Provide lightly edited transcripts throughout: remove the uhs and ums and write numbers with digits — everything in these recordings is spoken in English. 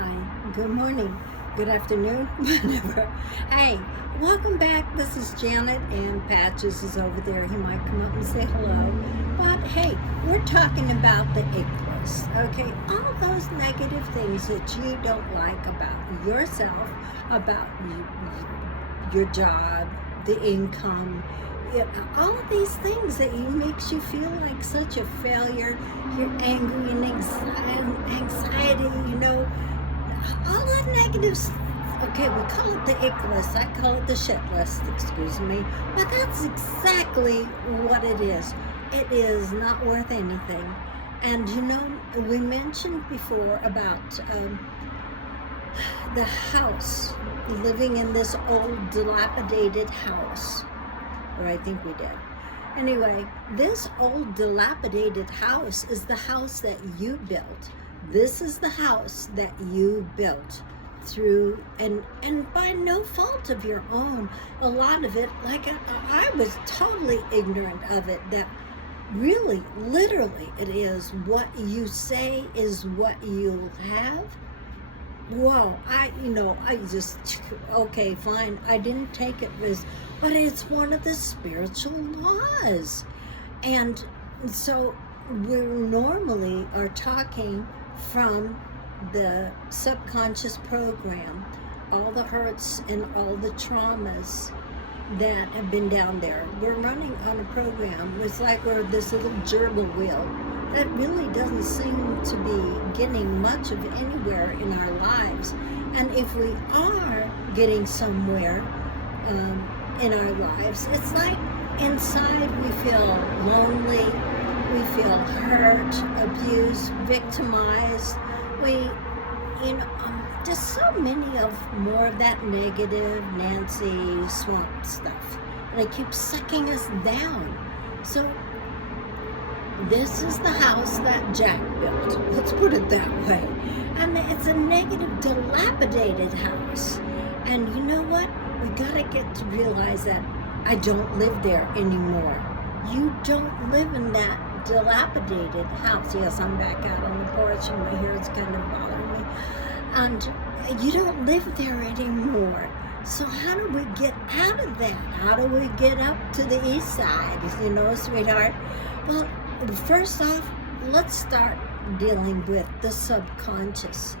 Hi, good morning, good afternoon, whatever. Hey, welcome back. This is Janet, and Patches is over there. He might come up and say hello. But hey, we're talking about the ICK List, okay? All those negative things that you don't like about yourself, about your job, the income, all of these things that makes you feel like such a failure. You're angry and anxiety, all that negatives. Okay, we call it the ICK List. I call it the shit list, excuse me. But that's exactly what it is. It is not worth anything. And we mentioned before about the house, living in this old dilapidated house. Or I think we did. Anyway, this old dilapidated house is the house that you built. This is the house that you built through, and by no fault of your own. A lot of it, like I was totally ignorant of it, that really, literally, it is what you say is what you'll have. Well, I just, okay, fine. I didn't take it as, but it's one of the spiritual laws. And so we normally are talking from the subconscious program, all the hurts and all the traumas that have been down there. We're running on a program. It's like we're this little gerbil wheel that really doesn't seem to be getting much of anywhere in our lives. And if we are getting somewhere in our lives, it's like inside we feel lonely, we feel hurt, abused, victimized. We, just so many of more of that negative Nancy swamp stuff. And it keeps sucking us down. So this is the house that Jack built. Let's put it that way. And it's a negative, dilapidated house. And you know what? We gotta get to realize that I don't live there anymore. You don't live in that dilapidated house. Yes, I'm back out on the porch and my hair is kind of bothering me. And you don't live there anymore. So how do we get out of that? How do we get up to the east side, sweetheart? Well, first off, let's start dealing with the subconscious.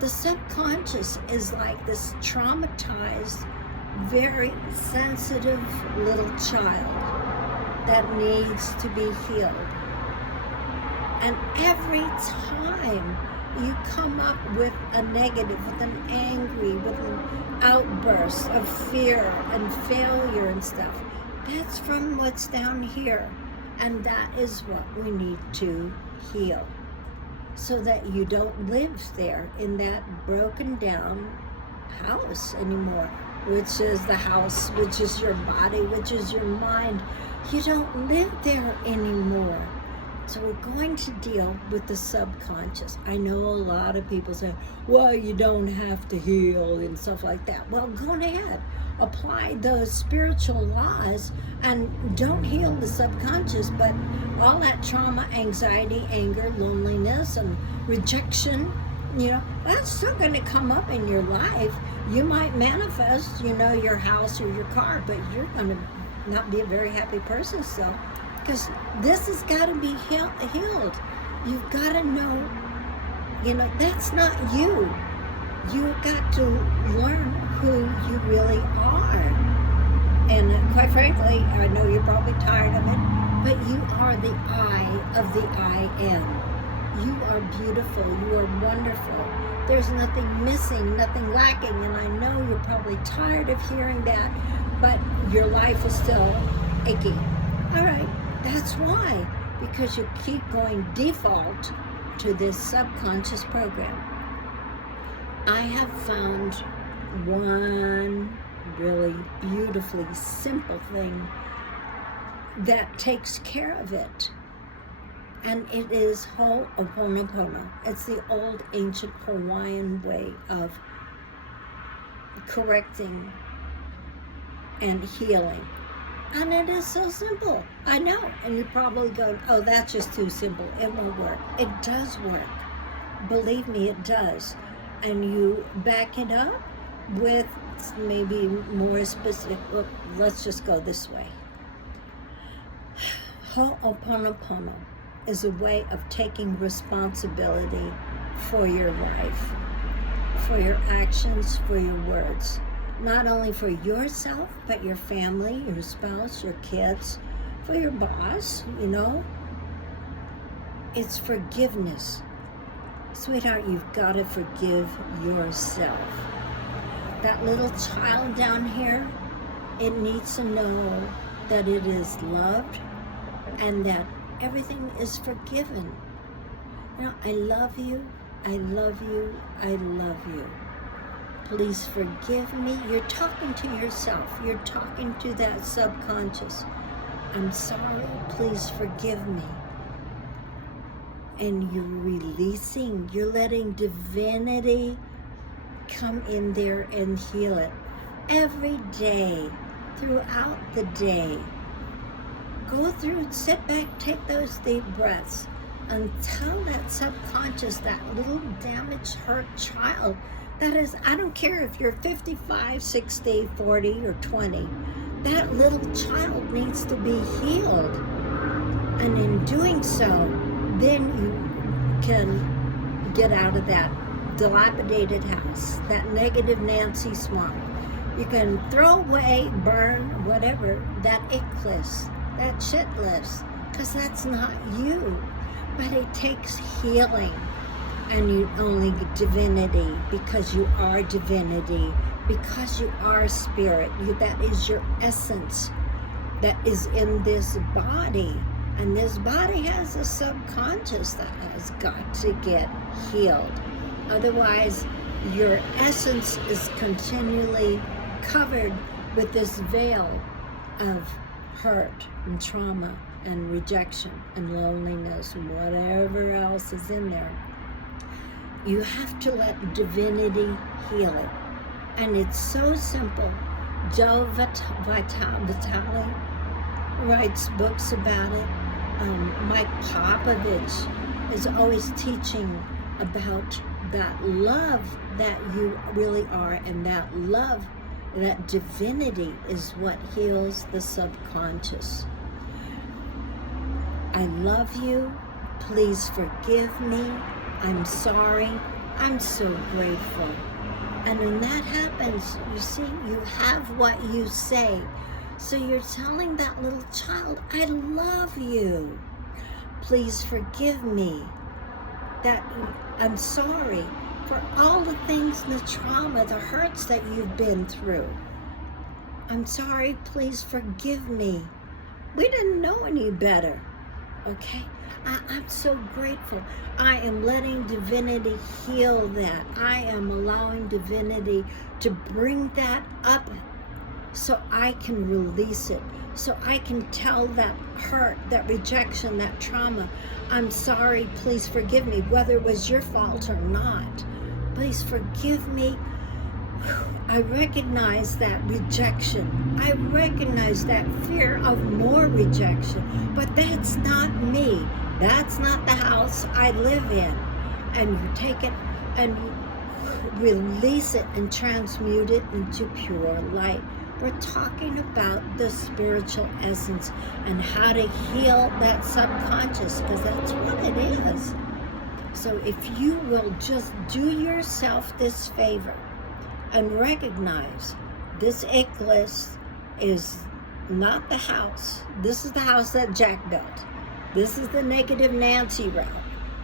The subconscious is like this traumatized, very sensitive little child that needs to be healed. And every time you come up with a negative, with an angry, with an outburst of fear and failure and stuff, that's from what's down here. And that is what we need to heal, so that you don't live there in that broken down house anymore, which is the house, which is your body, which is your mind. You don't live there anymore. So we're going to deal with the subconscious. I know a lot of people say, well, you don't have to heal and stuff like that. Well, go ahead. Apply those spiritual laws and don't heal the subconscious, but all that trauma, anxiety, anger, loneliness, and rejection, that's still going to come up in your life. You might manifest, your house or your car, but you're going to not be a very happy person still, because this has got to be healed. You've got to know, that's not you. You've got to learn who you really are. And quite frankly, I know you're probably tired of it, but you are the I of the I am. You are beautiful. You are wonderful. There's nothing missing, nothing lacking. And I know you're probably tired of hearing that, but your life is still icky. All right, that's why. Because you keep going default to this subconscious program. I have found one really beautifully simple thing that takes care of it. And it is Ho'oponopono. It's the old ancient Hawaiian way of correcting and healing. And it is so simple. I know. And you probably go, oh, that's just too simple. It won't work. It does work. Believe me, it does. and you back it up with maybe more specific. Well, let's just go this way. Ho'oponopono is a way of taking responsibility for your life, for your actions, for your words. Not only for yourself, but your family, your spouse, your kids, for your boss, you know. It's forgiveness. Sweetheart, you've got to forgive yourself. That little child down here, it needs to know that it is loved and that everything is forgiven. You know, I love you, I love you, I love you. Please forgive me. You're talking to yourself. You're talking to that subconscious. I'm sorry, please forgive me. And you're releasing, you're letting divinity come in there and heal it. Every day, throughout the day, go through, sit back, take those deep breaths, and tell that subconscious, that little damaged, hurt child, that is, I don't care if you're 55, 60, 40, or 20, that little child needs to be healed. And in doing so, then you can get out of that dilapidated house, that negative Nancy swamp. You can throw away, burn, whatever, that ICK list, that shit list, because that's not you. But it takes healing, and you only get divinity, because you are divinity, because you are spirit. That is your essence that is in this body. And this body has a subconscious that has got to get healed. Otherwise, your essence is continually covered with this veil of hurt and trauma and rejection and loneliness and whatever else is in there. You have to let divinity heal it. And it's so simple. Joe Vitale writes books about it. Mike Popovich is always teaching about that love that you really are, and that love, that divinity is what heals the subconscious. I love you. Please forgive me. I'm sorry. I'm so grateful. And when that happens, you see, you have what you say. So you're telling that little child, I love you. Please forgive me. That I'm sorry for all the things, the trauma, the hurts that you've been through. I'm sorry, please forgive me. We didn't know any better, okay? I'm so grateful. I am letting divinity heal that. I am allowing divinity to bring that up so I can release it, so I can tell that hurt, that rejection, that trauma, I'm sorry, please forgive me, whether it was your fault or not. Please forgive me. I recognize that rejection. I recognize that fear of more rejection, but that's not me. That's not the house I live in. And you take it and you release it and transmute it into pure light. We're talking about the spiritual essence and how to heal that subconscious, because that's what it is. So if you will just do yourself this favor and recognize this ICK list is not the house. This is the house that Jack built. This is the negative Nancy route.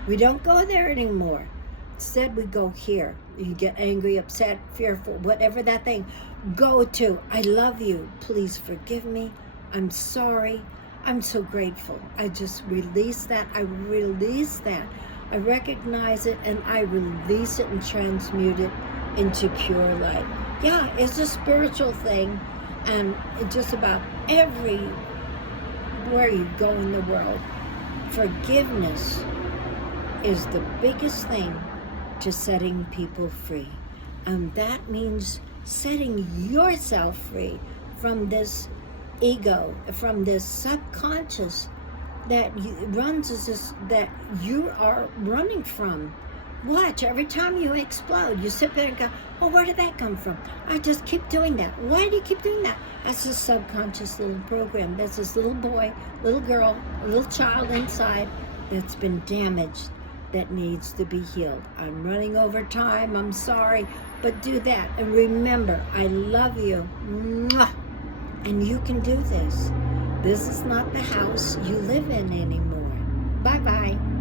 We don't go there anymore. Instead, we go here. You get angry, upset, fearful, whatever that thing. Go to, I love you. Please forgive me. I'm sorry. I'm so grateful. I just release that. I release that. I recognize it and I release it and transmute it into pure light. Yeah, it's a spiritual thing, and just about everywhere you go in the world, forgiveness is the biggest thing to setting people free. And that means setting yourself free from this ego, from this subconscious that runs as this, that you are running from. Watch, every time you explode, you sit there and go, oh, where did that come from? I just keep doing that. Why do you keep doing that? That's a subconscious little program. That's this little boy, little girl, a little child inside that's been damaged, that needs to be healed. I'm running over time. I'm sorry, but do that. And remember, I love you. Mwah! And you can do this. This is not the house you live in anymore. Bye-bye.